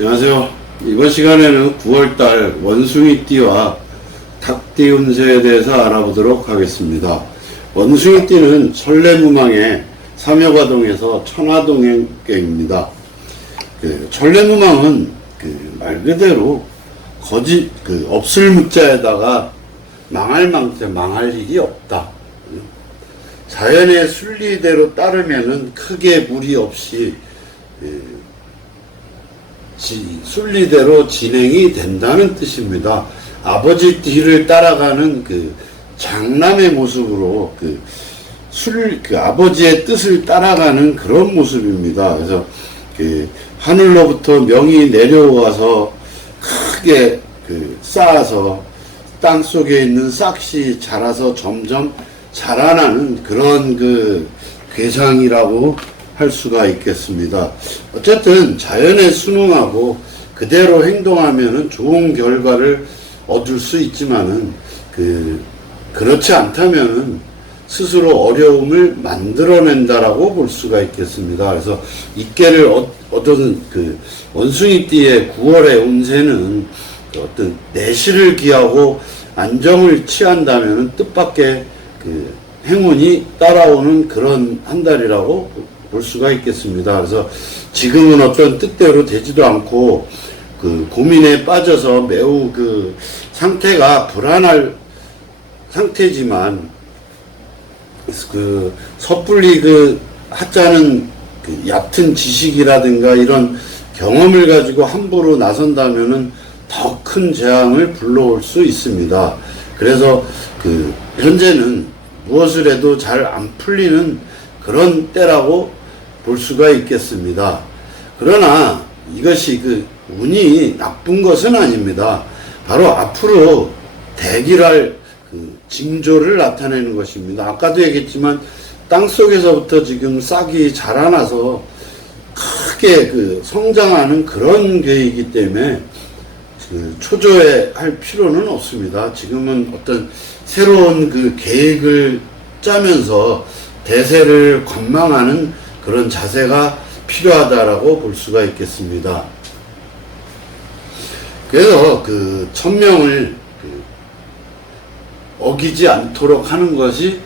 안녕하세요. 이번 시간에는 9월달 원숭이띠와 닭띠 운세에 대해서 알아보도록 하겠습니다. 원숭이띠는 천례무망의 삼여가동에서 천하동행객입니다. 천례무망은 말 그대로 없을 묻자에다가 망할 망태, 망할 일이 없다. 자연의 순리대로 따르면은 크게 무리 없이 순리대로 진행이 된다는 뜻입니다. 아버지 뒤를 따라가는 장남의 모습으로 아버지의 뜻을 따라가는 그런 모습입니다. 그래서 하늘로부터 명이 내려와서 크게 쌓아서 땅 속에 있는 싹시 자라서 점점 자라나는 그런 괴상이라고 할 수가 있겠습니다. 어쨌든 자연에 순응하고 그대로 행동하면은 좋은 결과를 얻을 수 있지만은 그렇지 않다면은 스스로 어려움을 만들어낸다라고 볼 수가 있겠습니다. 그래서 입계를 얻은 원숭이띠의 9월의 운세는 어떤 내실을 기하고 안정을 취한다면은 뜻밖의 행운이 따라오는 그런 한 달이라고 볼 수가 있겠습니다. 그래서 지금은 어떤 뜻대로 되지도 않고 고민에 빠져서 매우 상태가 불안할 상태지만 섣불리 하자는 얕은 지식이라든가 이런 경험을 가지고 함부로 나선다면은 더 큰 재앙을 불러올 수 있습니다. 그래서 현재는 무엇을 해도 잘 안 풀리는 그런 때라고 볼 수가 있겠습니다. 그러나 이것이 운이 나쁜 것은 아닙니다. 바로 앞으로 대기할 징조를 나타내는 것입니다. 아까도 얘기했지만 땅속에서부터 지금 싹이 자라나서 크게 성장하는 그런 계획이기 때문에 초조해할 필요는 없습니다. 지금은 어떤 새로운 계획을 짜면서 대세를 관망하는 그런 자세가 필요하다라고 볼 수가 있겠습니다. 그래서 천명을 어기지 않도록 하는 것이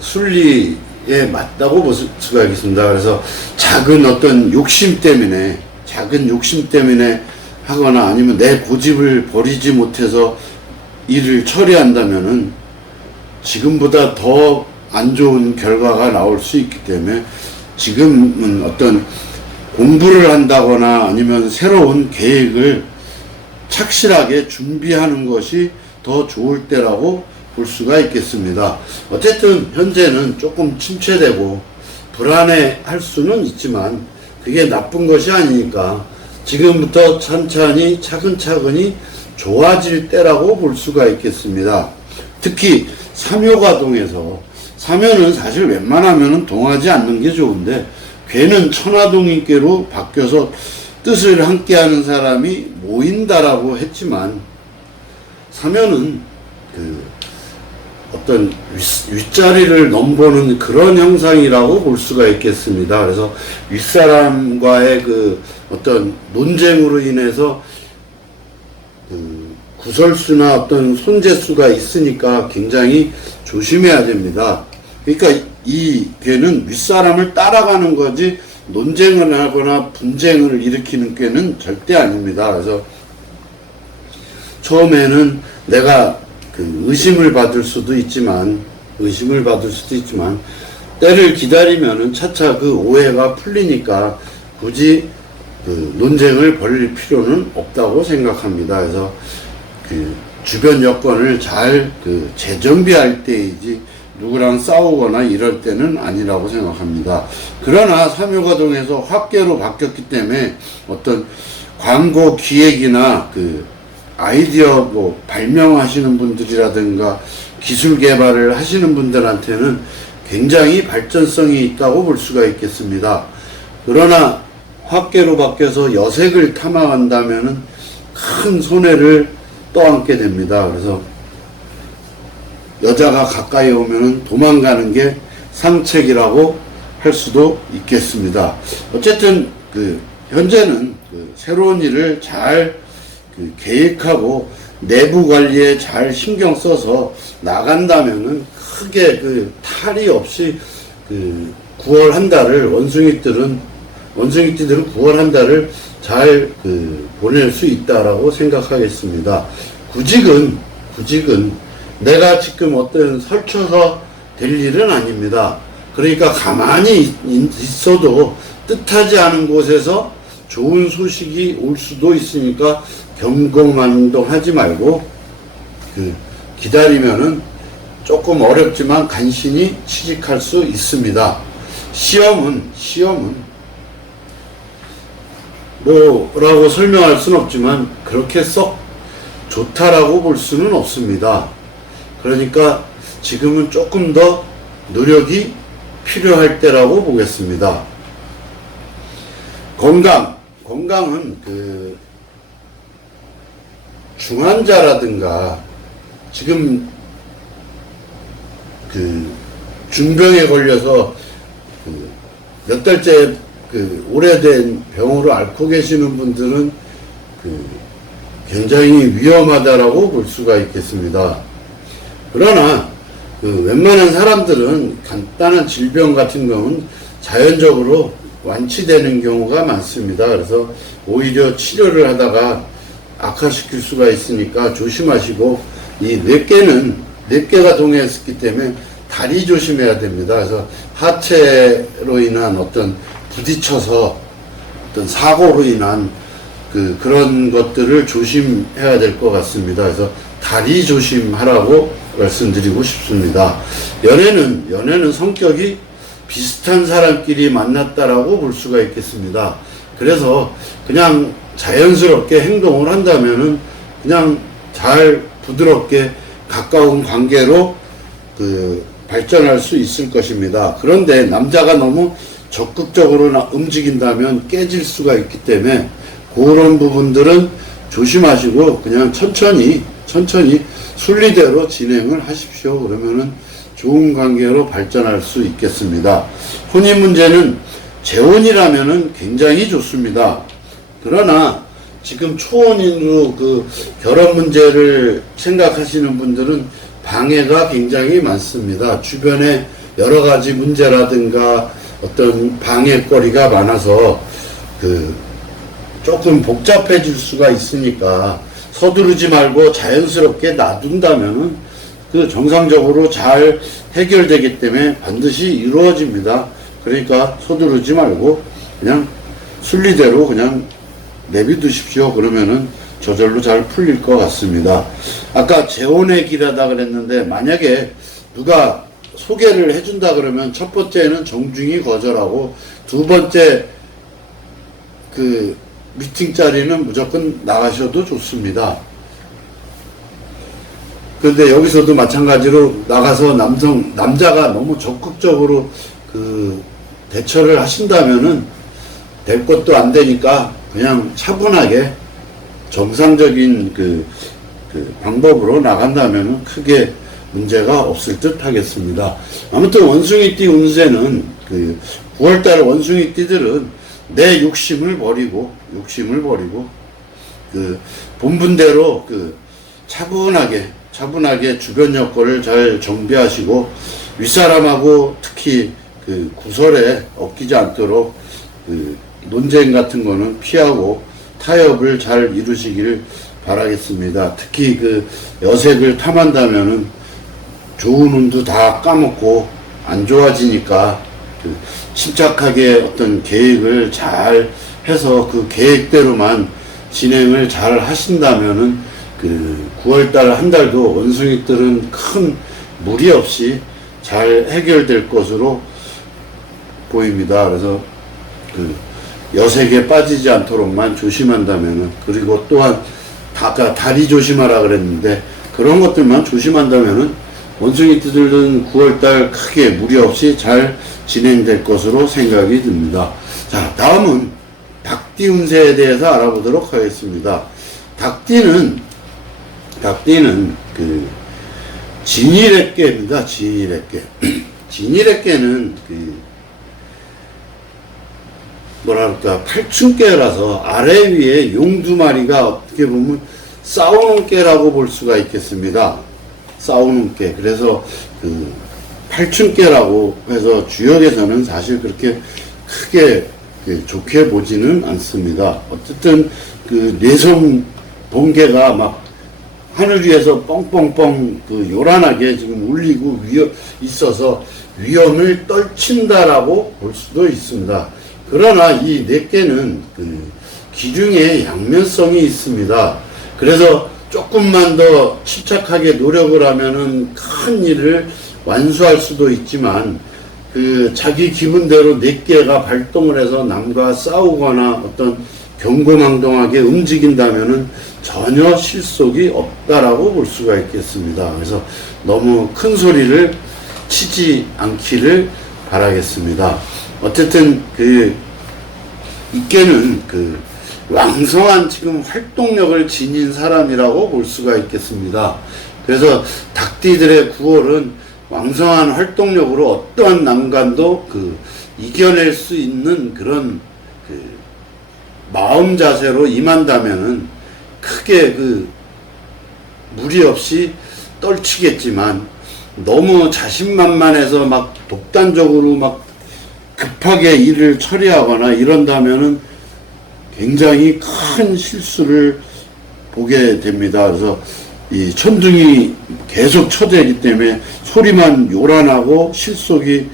순리에 맞다고 볼 수가 있겠습니다. 그래서 작은 욕심 때문에 하거나 아니면 내 고집을 버리지 못해서 일을 처리한다면은 지금보다 더 안 좋은 결과가 나올 수 있기 때문에 지금은 어떤 공부를 한다거나 아니면 새로운 계획을 착실하게 준비하는 것이 더 좋을 때라고 볼 수가 있겠습니다. 어쨌든 현재는 조금 침체되고 불안해 할 수는 있지만 그게 나쁜 것이 아니니까 지금부터 천천히 차근차근히 좋아질 때라고 볼 수가 있겠습니다. 특히 삼여가동에서 사면은 사실 웬만하면 동하지 않는 게 좋은데 괴는 천하동인께로 바뀌어서 뜻을 함께하는 사람이 모인다라고 했지만 사면은 어떤 윗자리를 넘보는 그런 형상이라고 볼 수가 있겠습니다. 그래서 윗사람과의 어떤 논쟁으로 인해서 구설수나 어떤 손재수가 있으니까 굉장히 조심해야 됩니다. 그러니까 이 괴는 윗사람을 따라가는 거지 논쟁을 하거나 분쟁을 일으키는 괴는 절대 아닙니다. 그래서 처음에는 내가 의심을 받을 수도 있지만 때를 기다리면은 차차 오해가 풀리니까 굳이 논쟁을 벌일 필요는 없다고 생각합니다. 그래서 주변 여건을 잘 재정비할 때이지 누구랑 싸우거나 이럴 때는 아니라고 생각합니다. 그러나 삼여가동에서 화계로 바뀌었기 때문에 어떤 광고 기획이나 아이디어 발명하시는 분들이라든가 기술 개발을 하시는 분들한테는 굉장히 발전성이 있다고 볼 수가 있겠습니다. 그러나 화계로 바뀌어서 여색을 탐험한다면은 큰 손해를 떠안게 됩니다. 그래서 여자가 가까이 오면은 도망가는 게 상책이라고 할 수도 있겠습니다. 어쨌든 현재는 그 새로운 일을 잘 그 계획하고 내부 관리에 잘 신경 써서 나간다면은 크게 그 탈이 없이 그 9월 한 달을 원숭이띠들은 9월 한 달을 잘 그 보낼 수 있다라고 생각하겠습니다. 구직은 내가 지금 어떤 설쳐서 될 일은 아닙니다. 그러니까 가만히 있어도 뜻하지 않은 곳에서 좋은 소식이 올 수도 있으니까 경고만동하지 말고 그 기다리면은 조금 어렵지만 간신히 취직할 수 있습니다. 시험은 뭐라고 설명할 수는 없지만 그렇게 썩 좋다라고 볼 수는 없습니다. 그러니까 지금은 조금 더 노력이 필요할 때라고 보겠습니다. 건강은 그 중환자라든가 지금 그 중병에 걸려서 그 몇 달째 그 오래된 병으로 앓고 계시는 분들은 그 굉장히 위험하다라고 볼 수가 있겠습니다. 그러나 그 웬만한 사람들은 간단한 질병 같은 경우는 자연적으로 완치되는 경우가 많습니다. 그래서 오히려 치료를 하다가 악화시킬 수가 있으니까 조심하시고, 이 뇌계가 동해있기 때문에 다리 조심해야 됩니다. 그래서 하체로 인한 어떤 부딪혀서 어떤 사고로 인한 그런 것들을 조심해야 될 것 같습니다. 그래서 다리 조심하라고 말씀드리고 싶습니다. 연애는 성격이 비슷한 사람끼리 만났다라고 볼 수가 있겠습니다. 그래서 그냥 자연스럽게 행동을 한다면은 그냥 잘 부드럽게 가까운 관계로 발전할 수 있을 것입니다. 그런데 남자가 너무 적극적으로 움직인다면 깨질 수가 있기 때문에 그런 부분들은 조심하시고 그냥 천천히 순리대로 진행을 하십시오. 그러면은 좋은 관계로 발전할 수 있겠습니다. 혼인 문제는 재혼이라면은 굉장히 좋습니다. 그러나 지금 초혼인으로 결혼 문제를 생각하시는 분들은 방해가 굉장히 많습니다. 주변에 여러 가지 문제라든가 어떤 방해거리가 많아서 조금 복잡해질 수가 있으니까 서두르지 말고 자연스럽게 놔둔다면은 정상적으로 잘 해결되기 때문에 반드시 이루어집니다. 그러니까 서두르지 말고 그냥 순리대로 그냥 내비두십시오. 그러면은 저절로 잘 풀릴 것 같습니다. 아까 재혼의 길하다 그랬는데, 만약에 누가 소개를 해준다 그러면 첫 번째는 정중히 거절하고, 두 번째 미팅 자리는 무조건 나가셔도 좋습니다. 그런데 여기서도 마찬가지로 나가서 남자가 너무 적극적으로 대처를 하신다면은 될 것도 안 되니까 그냥 차분하게 정상적인 방법으로 나간다면은 크게 문제가 없을 듯 하겠습니다. 아무튼 원숭이띠 운세는 9월달 원숭이띠들은 내 욕심을 버리고 본분대로 차분하게 주변 여건을 잘 정비하시고, 윗사람하고 특히 구설에 얽히지 않도록 논쟁 같은 거는 피하고 타협을 잘 이루시길 바라겠습니다. 특히 여색을 탐한다면은 좋은 운도 다 까먹고 안 좋아지니까 침착하게 어떤 계획을 잘 해서 그 계획대로만 진행을 잘 하신다면은 9월달 한 달도 원숭이들은 큰 무리 없이 잘 해결될 것으로 보입니다. 그래서 여색에 빠지지 않도록만 조심한다면은, 그리고 또한 아까 다리 조심하라 그랬는데 그런 것들만 조심한다면은 원숭이들은 9월달 크게 무리 없이 잘 진행될 것으로 생각이 듭니다. 자, 다음은 닭띠 운세에 대해서 알아보도록 하겠습니다. 닭띠는 진일액계입니다. 진일액계. 진일액계는 뭐랄까 팔춘깨라서 아래 위에 용 두 마리가 어떻게 보면 싸우는 깨라고 볼 수가 있겠습니다. 싸우는 깨. 그래서 그 팔춘깨라고 해서 주역에서는 사실 그렇게 크게 좋게 보지는 않습니다. 어쨌든 그 뇌성 번개가 막 하늘 위에서 뻥뻥뻥 그 요란하게 지금 울리고 있어서 위험을 떨친다라고 볼 수도 있습니다. 그러나 이 네 개는 그 기륭의 양면성이 있습니다. 그래서 조금만 더 침착하게 노력을 하면은 큰 일을 완수할 수도 있지만 그 자기 기분대로 네 개가 발동을 해서 남과 싸우거나 어떤 경고망동하게 움직인다면은 전혀 실속이 없다라고 볼 수가 있겠습니다. 그래서 너무 큰 소리를 치지 않기를 바라겠습니다. 어쨌든 이께는 왕성한 지금 활동력을 지닌 사람이라고 볼 수가 있겠습니다. 그래서 닭띠들의 9월은 왕성한 활동력으로 어떠한 난관도 이겨낼 수 있는 그런 마음 자세로 임한다면은 크게 무리 없이 떨치겠지만 너무 자신만만해서 막 독단적으로 막 급하게 일을 처리하거나 이런다면은 굉장히 큰 실수를 보게 됩니다. 그래서 이 천둥이 계속 쳐대기 때문에 소리만 요란하고 실속이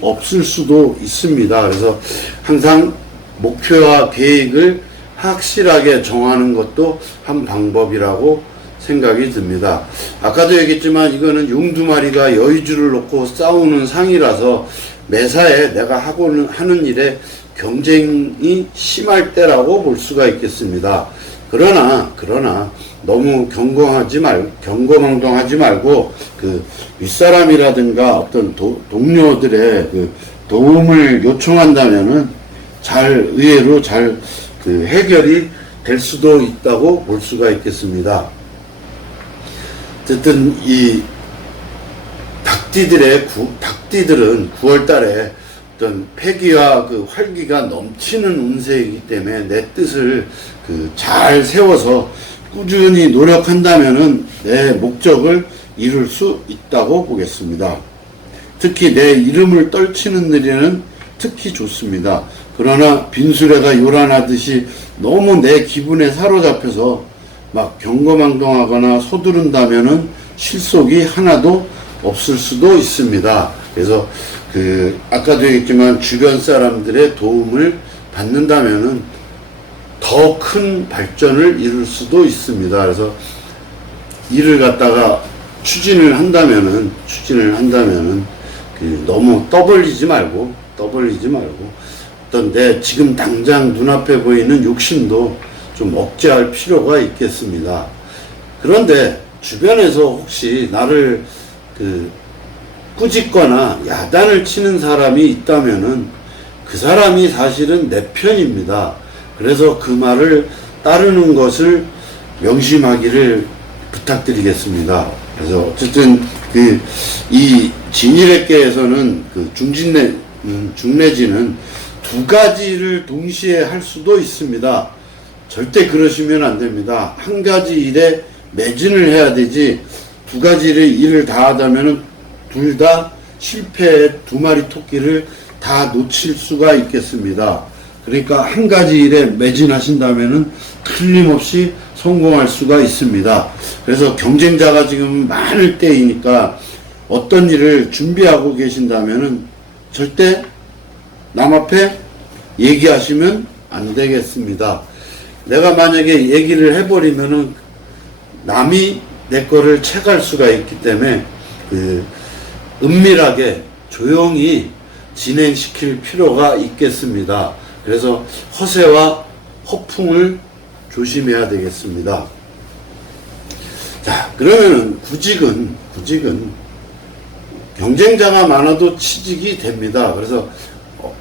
없을 수도 있습니다. 그래서 항상 목표와 계획을 확실하게 정하는 것도 한 방법이라고 생각이 듭니다. 아까도 얘기했지만 이거는 용 두 마리가 여의주를 놓고 싸우는 상이라서 매사에 내가 하는 일에 경쟁이 심할 때라고 볼 수가 있겠습니다. 그러나 너무 경거망동하지 말고 윗사람이라든가 어떤 동료들의 도움을 요청한다면은 의외로 잘 해결이 될 수도 있다고 볼 수가 있겠습니다. 어쨌든 이 닭띠들은 9월 달에 어떤 패기와 활기가 넘치는 운세이기 때문에 내 뜻을 잘 세워서 꾸준히 노력한다면은 내 목적을 이룰 수 있다고 보겠습니다. 특히 내 이름을 떨치는 일에는 특히 좋습니다. 그러나 빈수레가 요란하듯이 너무 내 기분에 사로잡혀서 막 경거망동하거나 서두른다면은 실속이 하나도 없을 수도 있습니다. 그래서 아까도 얘기했지만 주변 사람들의 도움을 받는다면은 더 큰 발전을 이룰 수도 있습니다. 그래서 일을 갖다가 추진을 한다면은 너무 떠벌리지 말고 어떤 내 지금 당장 눈앞에 보이는 욕심도 좀 억제할 필요가 있겠습니다. 그런데 주변에서 혹시 나를 꾸짖거나 야단을 치는 사람이 있다면은 그 사람이 사실은 내 편입니다. 그래서 그 말을 따르는 것을 명심하기를 부탁드리겠습니다. 그래서 어쨌든 이 진일액계에서는 중내지는 두 가지를 동시에 할 수도 있습니다. 절대 그러시면 안 됩니다. 한 가지 일에 매진을 해야 되지 두 가지를 일을 다 하다면은 둘 다 실패의 두 마리 토끼를 다 놓칠 수가 있겠습니다. 그러니까 한 가지 일에 매진하신다면은 틀림없이 성공할 수가 있습니다. 그래서 경쟁자가 지금 많을 때이니까 어떤 일을 준비하고 계신다면은 절대 남 앞에 얘기하시면 안 되겠습니다. 내가 만약에 얘기를 해버리면은 남이 내 거를 채갈 수가 있기 때문에 은밀하게 조용히 진행시킬 필요가 있겠습니다. 그래서 허세와 허풍을 조심해야 되겠습니다. 자, 그러면은 구직은 경쟁자가 많아도 취직이 됩니다. 그래서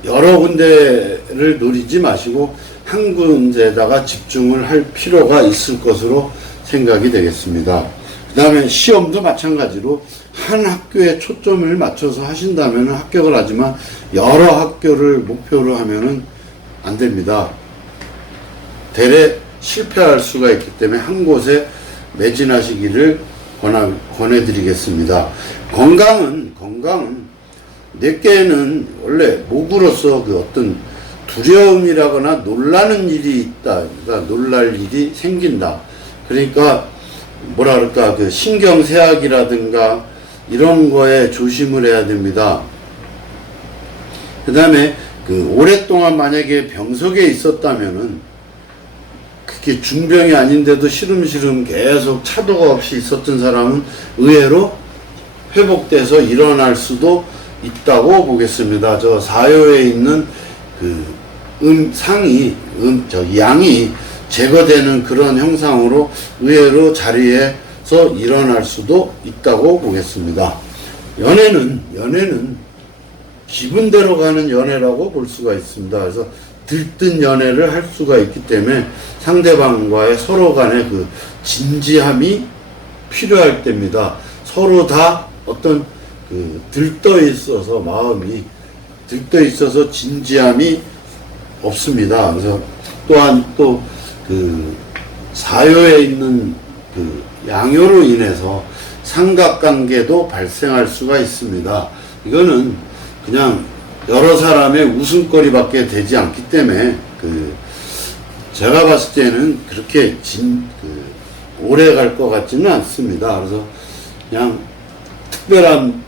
여러 군데를 노리지 마시고 한 군데에다가 집중을 할 필요가 있을 것으로 생각이 되겠습니다. 그 다음에 시험도 마찬가지로 한 학교에 초점을 맞춰서 하신다면 합격을 하지만 여러 학교를 목표로 하면은 안 됩니다. 대래 실패할 수가 있기 때문에 한 곳에 매진하시기를 권해드리겠습니다. 건강은 뇌깨는 원래 목으로서 그 어떤 두려움이라거나 놀라는 일이 있다. 그러니까 놀랄 일이 생긴다. 그러니까 뭐라 그럴까, 그 신경쇠약이라든가 이런 거에 조심을 해야 됩니다. 그 다음에 그 오랫동안 만약에 병석에 있었다면은 그게 중병이 아닌데도 시름시름 계속 차도가 없이 있었던 사람은 의외로 회복돼서 일어날 수도 있다고 보겠습니다. 저 사요에 있는 그 양이 제거되는 그런 형상으로 의외로 자리에서 일어날 수도 있다고 보겠습니다. 연애는 기분대로 가는 연애라고 볼 수가 있습니다. 그래서 들뜬 연애를 할 수가 있기 때문에 상대방과의 서로 간의 그 진지함이 필요할 때입니다. 서로 다 어떤 그 마음이 들떠 있어서 진지함이 없습니다. 그래서 또한 또 그 사요에 있는 그 양요로 인해서 삼각관계도 발생할 수가 있습니다. 이거는 그냥 여러 사람의 웃음거리밖에 되지 않기 때문에 제가 봤을 때는 그렇게 오래 갈 것 같지는 않습니다. 그래서 그냥 특별한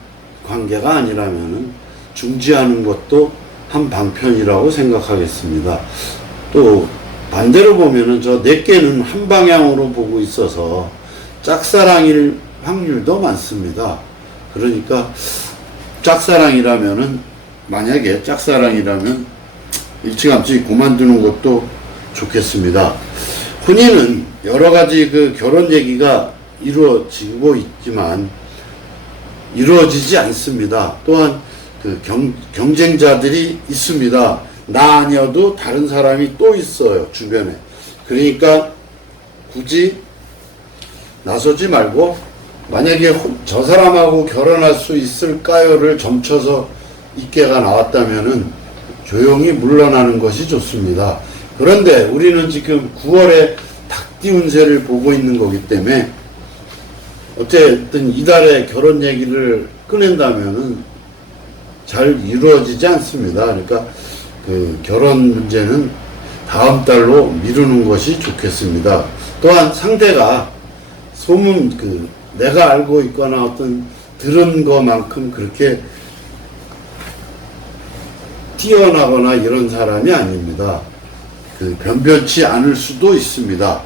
관계가 아니라면은 중지하는 것도 한 방편이라고 생각하겠습니다. 또 반대로 보면은 저 뇌깨는 한 방향으로 보고 있어서 짝사랑일 확률도 많습니다. 그러니까 만약에 짝사랑이라면 일찌감치 그만두는 것도 좋겠습니다. 혼인은 여러 가지 그 결혼 얘기가 이루어지고 있지만 이루어지지 않습니다. 또한 그 경쟁자들이 있습니다. 나 아니어도 다른 사람이 또 있어요, 주변에. 그러니까 굳이 나서지 말고, 만약에 저 사람하고 결혼할 수 있을까요를 점쳐서 이께가 나왔다면은 조용히 물러나는 것이 좋습니다. 그런데 우리는 지금 9월에 닭띠 운세를 보고 있는 거기 때문에 어쨌든 이달에 결혼 얘기를 꺼낸다면은 잘 이루어지지 않습니다. 그러니까 그 결혼 문제는 다음 달로 미루는 것이 좋겠습니다. 또한 상대가 내가 알고 있거나 어떤 들은 것만큼 그렇게 뛰어나거나 이런 사람이 아닙니다. 변변치 않을 수도 있습니다.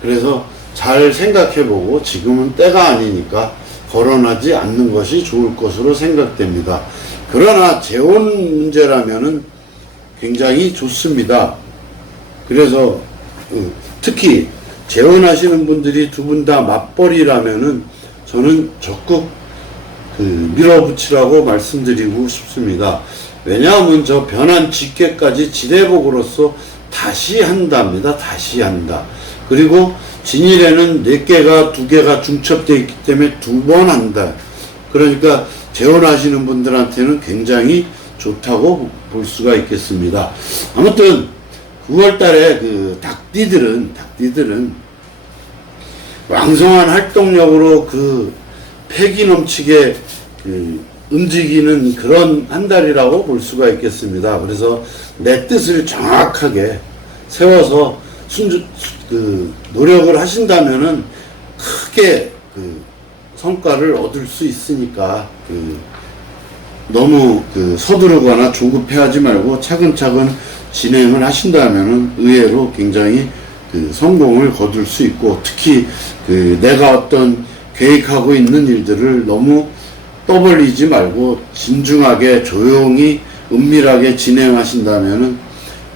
그래서 잘 생각해보고 지금은 때가 아니니까 거론하지 않는 것이 좋을 것으로 생각됩니다. 그러나 재혼 문제라면은 굉장히 좋습니다. 그래서 특히 재혼하시는 분들이 두 분 다 맞벌이라면은 저는 적극 밀어붙이라고 말씀드리고 싶습니다. 왜냐하면 저 변한 직계까지 지대복으로서 다시 한답니다. 다시 한다. 그리고 진일에는 4개가 2개가 중첩되어 있기 때문에 2번 한다. 그러니까 재혼하시는 분들한테는 굉장히 좋다고 볼 수가 있겠습니다. 아무튼 9월달에 닭띠들은 왕성한 활동력으로 패기 넘치게 움직이는 그런 한 달이라고 볼 수가 있겠습니다. 그래서 내 뜻을 정확하게 세워서 노력을 하신다면은 크게 성과를 얻을 수 있으니까 너무 서두르거나 조급해하지 말고 차근차근 진행을 하신다면은 의외로 굉장히 성공을 거둘 수 있고, 특히 내가 어떤 계획하고 있는 일들을 너무 떠벌리지 말고 진중하게 조용히 은밀하게 진행하신다면은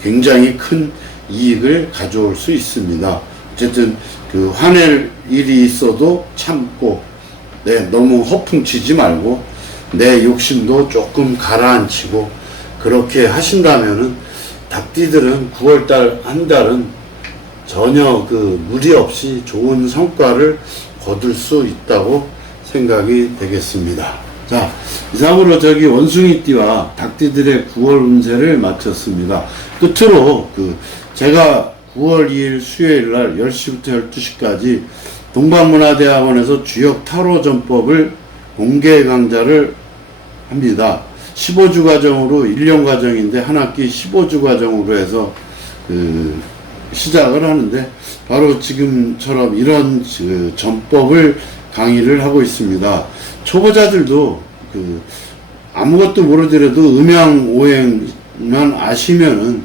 굉장히 큰 이익을 가져올 수 있습니다. 어쨌든 화낼 일이 있어도 참고, 너무 허풍치지 말고 내 욕심도 조금 가라앉히고 그렇게 하신다면은 닭띠들은 9월달 한 달은 전혀 무리 없이 좋은 성과를 거둘 수 있다고 생각이 되겠습니다. 자, 이상으로 원숭이띠와 닭띠들의 9월 운세를 마쳤습니다. 또 끝으로 제가 9월 2일 수요일 날 10시부터 12시까지 동방문화대학원에서 주역 타로전법을 공개 강좌를 합니다. 15주 과정으로 1년 과정인데 한 학기 15주 과정으로 해서 시작을 하는데 바로 지금처럼 이런 전법을 강의를 하고 있습니다. 초보자들도 아무것도 모르더라도 음양오행만 아시면은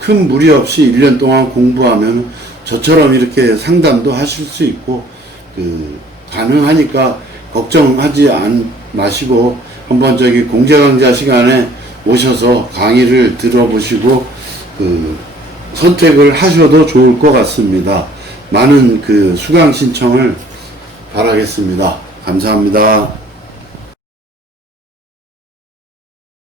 큰 무리 없이 1년 동안 공부하면 저처럼 이렇게 상담도 하실 수 있고 가능하니까 걱정하지 마시고 한번 공개 강좌 시간에 오셔서 강의를 들어보시고 선택을 하셔도 좋을 것 같습니다. 많은 수강 신청을 바라겠습니다. 감사합니다.